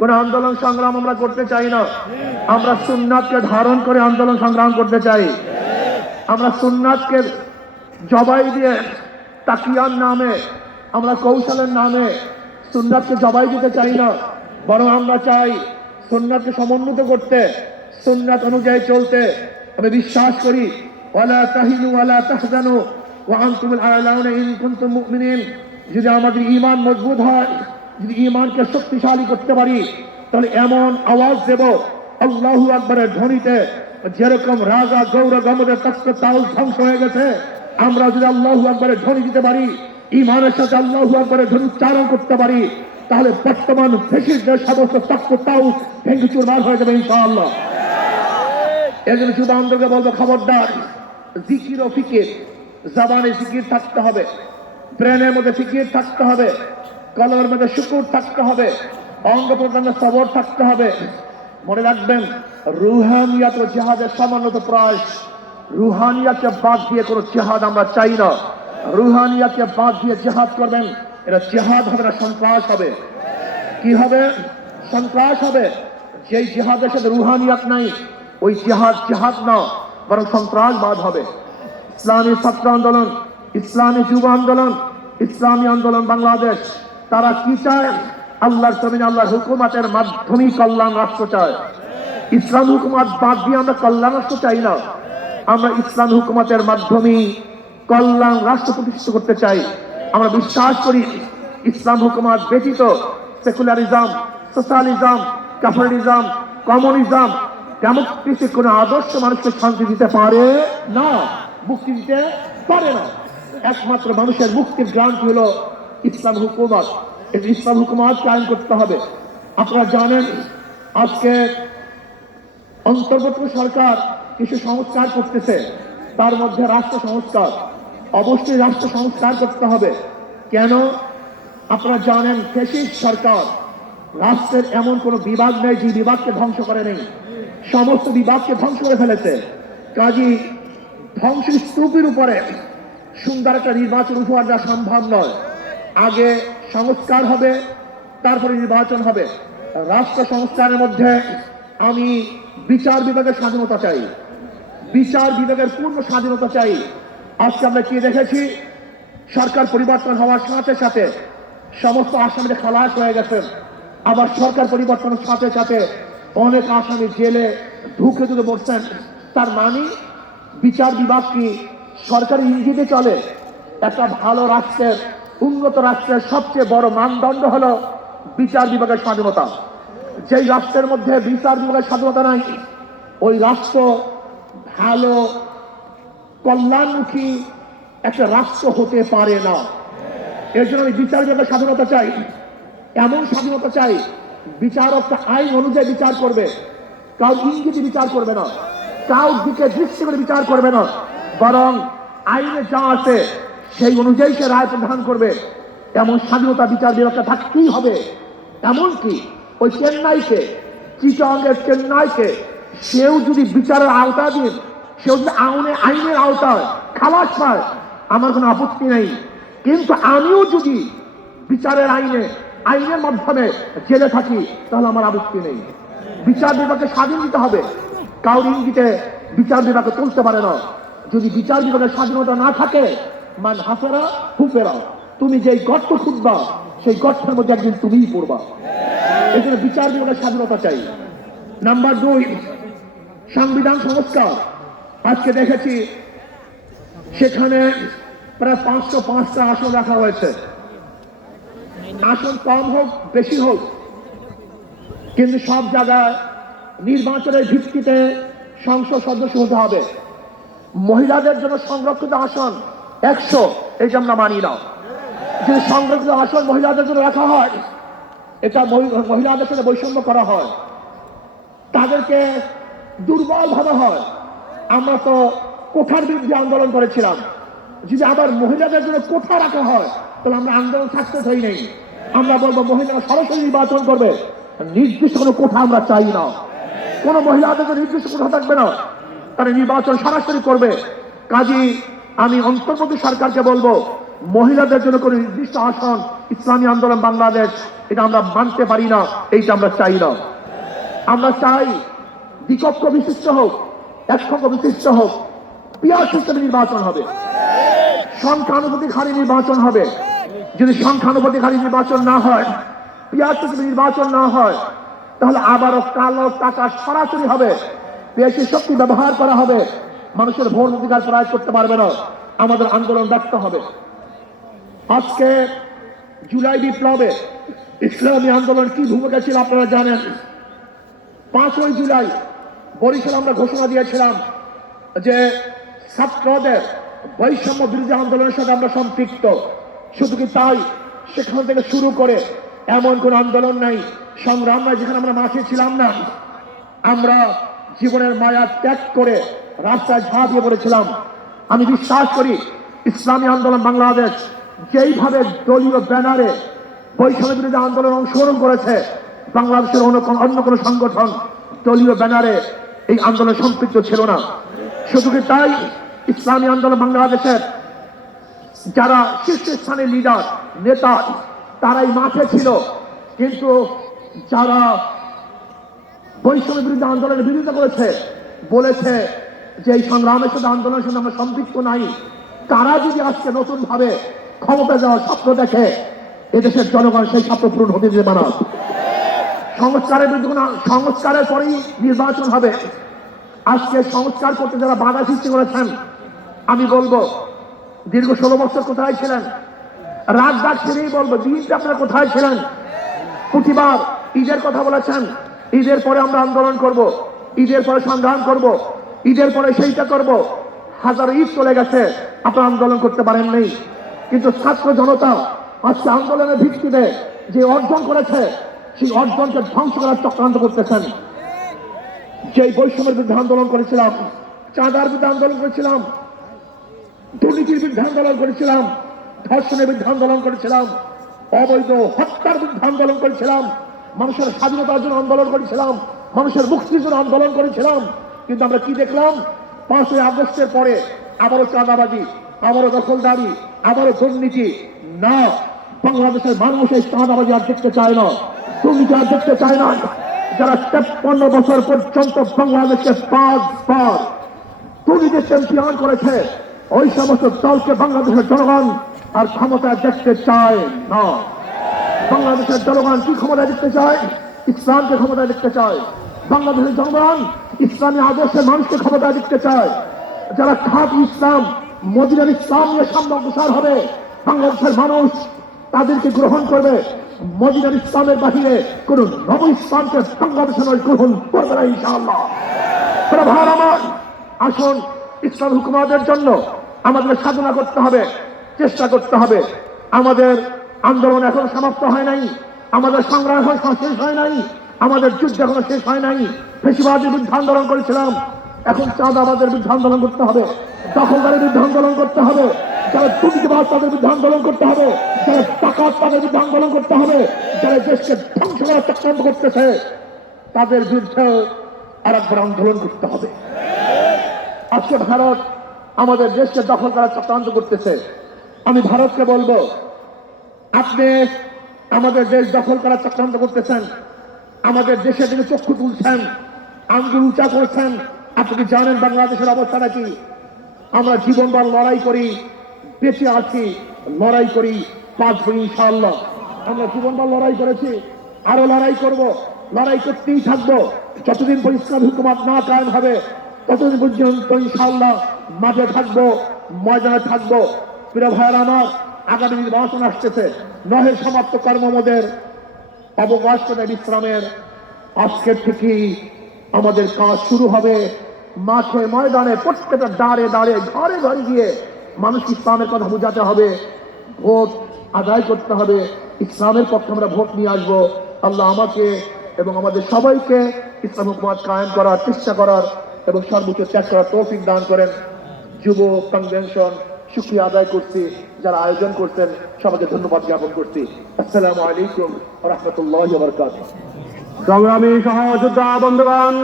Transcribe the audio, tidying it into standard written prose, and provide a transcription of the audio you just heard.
কোন আন্দোলন সংগ্রাম আমরা করতে চাই না। আমরা সুন্নাতকে ধারণ করে আন্দোলন সংগ্রাম করতে চাই। আমরা সুন্নাতকে জবাই দিয়ে তাকিয়ার নামে, আমরা কৌশলের নামে সুন্নাতকে জবাই দিতে চাই না, বরং আমরা চাই সুন্নাতকে সমুন্নত করতে, সুন্নাত অনুযায়ী চলতে। আমি বিশ্বাস করি ওয়ালা তাহিনু ওয়ালা তাহজানু ওয়া আনতুমুল আ'লাউনা ইন কুনতুম মুমিনিন। যদি আমাদের ঈমান মজবুত হয়, যদি ঈমানকে শক্তিশালী করতে পারি, তাহলে এমন আওয়াজ দেব আল্লাহু আকবারের ধ্বনিতে, যেরকম রাজা গৌর গমদের তখ্ত তাল ধ্বংস হয়ে গেছে, আমরা যদি আল্লাহু আকবারের ধ্বনি দিতে পারি, ঈমানের সাথে আল্লাহু আকবারের ধ্বনি উচ্চারণ করতে পারি, তাহলে বর্তমান ফ্যাসিস্টদের সমস্ত তখ্ত তাল ভেঙে চুরমার হয়ে যাবে ইনশাআল্লাহ। এজন্য শুধু আন্দোলনকে বলবো, খবরদার, জিকির ও ফিকির, জবানে জিকির থাকতে হবে, ব্রেনের মধ্যে ফিকির থাকতে হবে, কলমের মধ্যে শুকুর থাকতে হবে, অঙ্গ প্রত্যঙ্গে সবর থাকতে হবে। মনে রাখবেন, রুহানিয়াত ও জিহাদের সমন্বিত প্রয়াস। রুহানিয়াতকে বাদ দিয়ে কোনো জিহাদ আমরা চাই না। রুহানিয়াতকে বাদ দিয়ে জিহাদ করবেন, এটা জিহাদ হবে না, সন্ত্রাস হবে। কি হবে? সন্ত্রাস হবে। যেই জিহাদের সাথে রুহানিয়াত নাই, ওই জিহাদ জিহাদ না, বরং সন্ত্রাসবাদ হবে। ইসলামী ছাত্র আন্দোলন, ইসলামী যুব আন্দোলন, ইসলামী আন্দোলন বাংলাদেশ, তারা কি চায়? আল্লাহর জমিনে আল্লাহর হুকুমাতের মাধ্যমে কল্যাণ রাষ্ট্র চায়। ইসলাম হুকুমাত বাদ দিয়ে আমরা কল্যাণ রাষ্ট্র চাই না। আমরা ইসলাম হুকুমাতের মাধ্যমে কল্যাণ রাষ্ট্র প্রতিষ্ঠিত করতে চাই। আমরা বিশ্বাস করি ইসলাম হুকুমাত ব্যতীত secularism, socialism, capitalism, communism, democracy কোন আদর্শ মানুষকে শান্তি দিতে পারে না, মুক্তি দিতে পারে না। একমাত্র মানুষের মুক্তির গ্রান্টি হলো ইসলাম হুকুমত। এই ইসলাম হুকুমত কায়েম করতে হবে। আপনারা জানেন, আজকে অন্তর্বর্তী সরকার কিছু সংস্কার করতেছে, তার মধ্যে রাষ্ট্র সংস্কার। অবশ্যই রাষ্ট্র সংস্কার করতে হবে। কেন? আপনারা জানেন, ফ্যাসিস্ট সরকার, রাষ্ট্রের এমন কোন বিভাগ নেই যে বিভাগকে ধ্বংস করে নেই, সমস্ত বিভাগকে ধ্বংস করে ফেলেছে। কাজী ধ্বংসের স্তূপের উপরে সুন্দর একটা নির্বাচন উপহার দেওয়া সম্ভব নয়। আগে সংস্কার হবে, তারপরে নির্বাচন হবে। রাষ্ট্র সংস্কারের মধ্যে আমি বিচার বিভাগের স্বাধীনতা চাই, বিচার বিভাগের পূর্ণ স্বাধীনতা চাই। আজকে আমরা কি দেখেছি? সরকার পরিবর্তন হওয়ার সাথে সাথে সমস্ত আসামিরা খালাস হয়ে গেছেন। আবার সরকার পরিবর্তনের সাথে সাথে অনেক আসামি জেলে ঢুকে ঢুকে বসছেন। তার মানে বিচার বিভাগ কি সরকারি ইঙ্গিতে চলে? একটা ভালো রাষ্ট্রের, উন্নত রাষ্ট্রের সবচেয়ে বড় মানদণ্ড হলো বিচার বিভাগের স্বাধীনতা। যেই রাষ্ট্রের মধ্যে বিচার বিভাগের স্বাধীনতা নাই, ওই রাষ্ট্র ভালো কল্যাণমুখী একটা রাষ্ট্র হতে পারে না। এর জন্য আমি বিচার বিভাগের স্বাধীনতা চাই। এমন স্বাধীনতা চাই, বিচারকটা আইন অনুযায়ী বিচার করবে, কাউ ইঙ্গিতে বিচার করবে না, কাউ দিকে দৃষ্টি করে বিচার করবে না, বরং আইনে যা আছে সেই অনুযায়ী সে রায় প্রদান করবে। এমন স্বাধীনতা বিচার বিভাগটা থাকতেই হবে। এমনকি ওই চেন্নাইকে, চিটাগাংয়ের চেন্নাইকে, সেও যদি বিচারের আওতাধীন, সেও যদি আইনের আওতায় খালাস পায়, আমার কোনো আপত্তি নেই। কিন্তু আমিও যদি বিচারের আইনের মাধ্যমে জেলে থাকি, তাহলে আমার আপত্তি নেই। বিচার বিভাগকে স্বাধীন দিতে হবে, কাউর ইঙ্গিতে বিচার বিভাগকে তুলতে পারে না। যদি বিচার বিভাগের স্বাধীনতা না থাকে, মান হাফেরা হুফেরা, তুমি যেই গর্ত খুঁজবা সেই গর্তের মধ্যে একদিন তুমিই পড়বা। এই জন্য বিচার বিভাগের স্বাধীনতা চাই। নাম্বার 2, সংবিধান সংস্কার। আজকে দেখেছি সেখানে প্রায় 505টা আসন রাখা হয়েছে। আসন কম হোক বেশি হোক, কিন্তু সব জায়গায় নির্বাচনের ভিত্তিতে সংসদ সদস্য হতে হবে। মহিলাদের জন্য সংরক্ষিত আসন 100, এটা আমরা মানি না। যদি সংরক্ষিত আসন মহিলাদের জন্য রাখা হয়, এটা মহিলাদের সাথে বৈষম্য করা হয়, তাদেরকে দুর্বল ভাবা হয়। আমরা তো কোঠার বিরুদ্ধে আন্দোলন করেছিলাম, যদি আবার মহিলাদের জন্য কোঠা রাখা হয়, তাহলে আমরা আন্দোলন সাকসেস হই নাই। আমরা বলবো মহিলারা সরাসরি নির্বাচন করবে, নির্দিষ্ট কোনো কোঠা আমরা চাই না। কোন মহিলাদের নির্দিষ্ট কোঠা থাকবে না, তারা নির্বাচন সরাসরি করবে। কাজী আমি অন্তর্বর্তী সরকারকে বলবো, মহিলাদের জন্য কোনো নির্দিষ্ট আসন ইসলামী আন্দোলন বাংলাদেশ এটা আমরা মানতে পারি না, এইটা আমরা চাই না। আমরা চাই দ্বিকক্ষ বিশিষ্ট হোক, এককক্ষ বিশিষ্ট হোক, পিয়ার সিস্টেমে নির্বাচন হবে, সংখ্যানুপাতিক নির্বাচন হবে। যদি সংখ্যানুপাতিক নির্বাচন না হয়, পিয়ার সিস্টেমে নির্বাচন না হয়, তাহলে আবারও কালো টাকা সরাসরি হবে, পেশি শক্তি ব্যবহার করা হবে, মানুষের ভোট অধিকার প্রয়োগ করতে পারবে না, আমাদের আন্দোলন ব্যর্থ হবে। আজকে জুলাই বিপ্লবে ইসলামী আন্দোলন কি ভূমিকা ছিল আপনারা জানেন। 5ই জুলাই বরিশাল আমরা ঘোষণা দিয়েছিলাম যে ছাত্রদের বৈষম্য বিরোধী আন্দোলনের সাথে আমরা সম্পৃক্ত। শুধু কি তাই, সেখান থেকে শুরু করে এমন কোন আন্দোলন নাই, সংগ্রাম নাই যেখানে আমরা মাঠে ছিলাম না। আমরা জীবনের মায়া ত্যাগ করে রাস্তায় ঝাঁপিয়ে পড়েছিলাম। আমি বিশ্বাস করি ইসলামী আন্দোলন বাংলাদেশ যেইভাবে দলীয় ব্যানারে বৈষম্য বিরোধী আন্দোলন অংশগ্রহণ করেছে, বাংলাদেশের অন্য কোনো সংগঠন দলীয় ব্যানারে এই আন্দোলনে সম্পৃক্ত ছিল না। শুধু কি তাই, ইসলামী আন্দোলন বাংলাদেশের যারা শীর্ষস্থানীয় লিডার নেতা তারাই মাঠে ছিল, কিন্তু যারা বৈষম্য বিরোধী আন্দোলনের বিরোধিতা করেছে, বলেছে যে এই সংগ্রামের সাথে আন্দোলনের সাথে আমরা সম্পৃক্ত নাই, তারা যদি আজকে নতুন ভাবে ক্ষমতা যাওয়ার স্বপ্ন দেখে, এদেশের জনগণ সেই স্বপ্ন পূরণ হতে দেবে না। সংস্কারের পরেই নির্বাচন হবে। আজকে সংস্কার করতে যারা বাধা সৃষ্টি করেছেন, আমি বলবো দীর্ঘ 16 বছর কোথায় ছিলেন? রাত ডাক ছেড়েই বলবো, দিনটা আপনারা কোথায় ছিলেন? প্রতিবার ঈদের কথা বলেছেন, ঈদের পরে আমরা আন্দোলন করব, ঈদের পরে সংগ্রাম করব, ঈদের পরে সেইটা করব। হাজারো ঈদ চলে গেছে, আপনারা আন্দোলন করতে পারেন নেই। কিন্তু ছাত্র জনতা আজকে আন্দোলনের ভিত্তিতে যে অর্জন করেছে, সেই অর্জনকে ধ্বংস করার চক্রান্ত করতেছেন। যেই বৈষম্যের বিরুদ্ধে আন্দোলন করেছিলাম, চাঁদার বিরুদ্ধে আন্দোলন করেছিলাম, দুর্নীতির বিরুদ্ধে আন্দোলন করেছিলাম, ধর্ষণের বিরুদ্ধে আন্দোলন করেছিলাম, অবৈধ হত্যার বিরুদ্ধে আন্দোলন করেছিলাম, মানুষের স্বাধীনতার জন্য আন্দোলন করেছিলাম, মানুষের মুক্তির জন্য আন্দোলন করেছিলাম। কিন্তু আমরা কি দেখলাম? 5ই আগস্টের পরে আবারও চাঁদাবাজি, আবারও দখলদারি, আবারও দুর্নীতি। না, বাংলাদেশের মানুষ এই চাঁদাবাজি আর দেখতে চায় না, দুর্নীতি আর দেখতে চায় না। যারা 53 বছর পর্যন্ত বাংলাদেশকে 5 বার দুর্নীতি চ্যাম্পিয়ন করেছে, ওই সমস্ত দলকে বাংলাদেশের জনগণ আর ক্ষমতায় দেখতে চায় না। বাংলাদেশের জনগণ কি ক্ষমতায় দেখতে চায়? ইসলামকে ক্ষমতায় দেখতে চায়। বাংলাদেশের জনগণ ইসলামী আদর্শের মানুষকে ক্ষমতায় দেখতে চায়। যারা খাঁটি ইসলাম, মদিনার ইসলাম নিয়ে সামনে অগ্রসর হবে, বাংলাদেশের মানুষ তাদেরকে গ্রহণ করবে। মদিনার ইসলামের বাহিরে কোন নব ইসলামকে বাংলাদেশের গ্রহণ করবে না ইনশাআল্লাহ। প্রভার আমার, আসুন ইসলাম হুকুমাতের জন্য আমাদের সাধনা করতে হবে, চেষ্টা করতে হবে। আমাদের আন্দোলন এখন সমাপ্ত হয় নাই, আমাদের সংগ্রাম এখন শেষ হয় নাই, আমাদের যুদ্ধ এখনো শেষ হয় নাই। ফেসিবাদের বিরুদ্ধে আন্দোলন করেছিলাম, এখন চাঁদাবাদের বিরুদ্ধে আন্দোলন করতে হবে, দখলদারের বিরুদ্ধে আন্দোলন করতে হবে, যারা দুর্নীতিবাজ তাদের বিরুদ্ধে আন্দোলন করতে হবে, যারা ডাকাত তাদের বিরুদ্ধে আন্দোলন করতে হবে, যারা দেশকে ধ্বংস করার চক্রান্ত করতেছে তাদের বিরুদ্ধে আরেকবার আন্দোলন করতে হবে। আজকে ভারত আমাদের দেশকে দখল করার চক্রান্ত করতেছে। আমি ভারতকে বলবো, আপনি আমাদের দেশ দখল করার চক্রান্ত করতেছেন, আমাদের দেশের দিকে চক্ষু তুলছেন, আঙ্গুল উঁচা করছেন। আপনি কি জানেন বাংলাদেশের অবস্থাটা কি? আমরা জীবনভর লড়াই করি, বেঁচে আছি, লড়াই করি, বাঁচবো ইনশাআল্লাহ। আমরা জীবনভর লড়াই করেছি, আরো লড়াই করব, লড়াই করতেই থাকবো। যতদিন পরিষ্কার হুকুমত না কায়েম হবে, ততদিন পর্যন্ত ইনশাআল্লাহ মাঠে থাকবো, ময়দানে থাকবো। প্রিয় ভাইয়েরা আমার, আগামী নির্বাচন আসতেছে, নহের সমাপ্ত কর্মমদের অবকাশ করে বিশ্রামের আজকের থেকেই আমাদের কাজ শুরু হবে। মাঠে ময়দানে প্রত্যেকটা দাঁড়ে দাঁড়ে ঘরে ঘরে গিয়ে মানুষ ইসলামের কথা বোঝাতে হবে, ভোট আদায় করতে হবে, ইসলামের পক্ষে আমরা ভোট নিয়ে আসবো। আল্লাহ আমাকে এবং আমাদের সবাইকে ইসলাম হুকুমত কায়েম করার চেষ্টা করার এবং সর্বোচ্চ ত্যাগ করার তৌফিক দান করেন। যুব কনভেনশন শুকরিয়া আদায় করছি, যারা আয়োজন করছেন সবাইকে ধন্যবাদ জ্ঞাপন করছি। আসসালামু আলাইকুম ওয়া রাহমাতুল্লাহি ওয়া বারাকাতুহু। সংগ্রামী সহযোদ্ধা বন্ধুগণ,